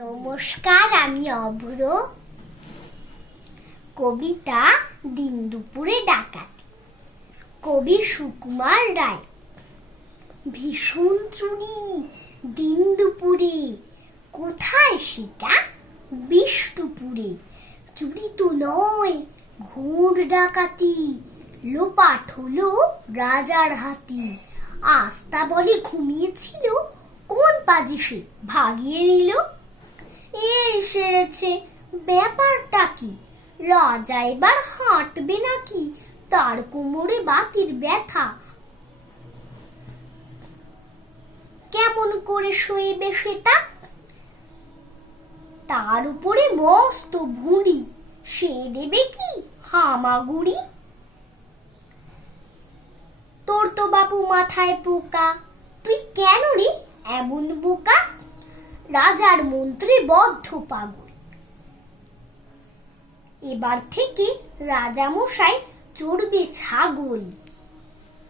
নমস্কার, আমি অভ্র। কবিতা দিন দুপুরে ডাকাতি, কবি সুকুমার রায়। ভীষণ চুরি দিন দুপুরে, কোথায় সেটা? বিষ্ণুপুরে। চুরি তো নয়, ঘোর ডাকাতি, লোপাট হলো রাজার হাতি। আস্তা বলে ঘুমিয়েছিল, কোন পাজি সে ভাগিয়ে নিল। এই সেরেছে, ব্যাপারটা কি? রাজা এবার হাঁটবে নাকি? তার কোমরে বাতির ব্যথা, কেমন করে সইবে সেটা? তার উপরে মস্ত ভুঁড়ি, সে দেবে কি হামাগুড়ি? তোর তো বাপু মাথায় পোকা, তুই কেন রে এমন বোকা? রাজার মন্ত্রে বদ্ধ পাগল, এবার থেকে রাজা মশাই চড়বে ছাগল।